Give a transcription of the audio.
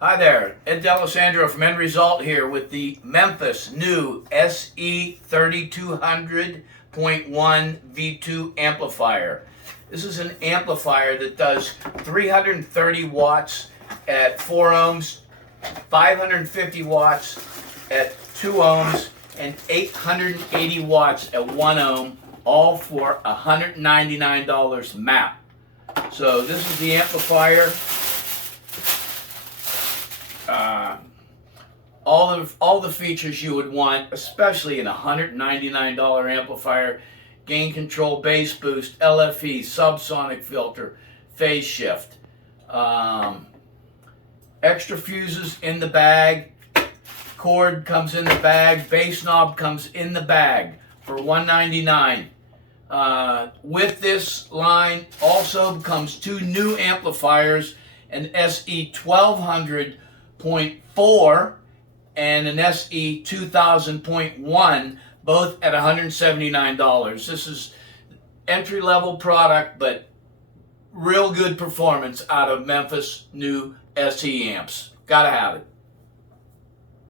Hi there, Ed D'Alessandro from End Result here with the Memphis new SE3200.1 V2 amplifier. This is an amplifier that does 330 watts at 4 ohms, 550 watts at 2 ohms, and 880 watts at 1 ohm, all for $199 MAP. So this is the amplifier. All the features you would want, especially in a $199 amplifier: gain control, bass boost, LFE, subsonic filter, phase shift, extra fuses in the bag, cord comes in the bag, bass knob comes in the bag for $199. With this line also comes 2 new amplifiers, an SE1200.4 and an SE2000.1, both at $179. This is entry-level product, but real good performance out of Memphis new SE amps. Gotta have it.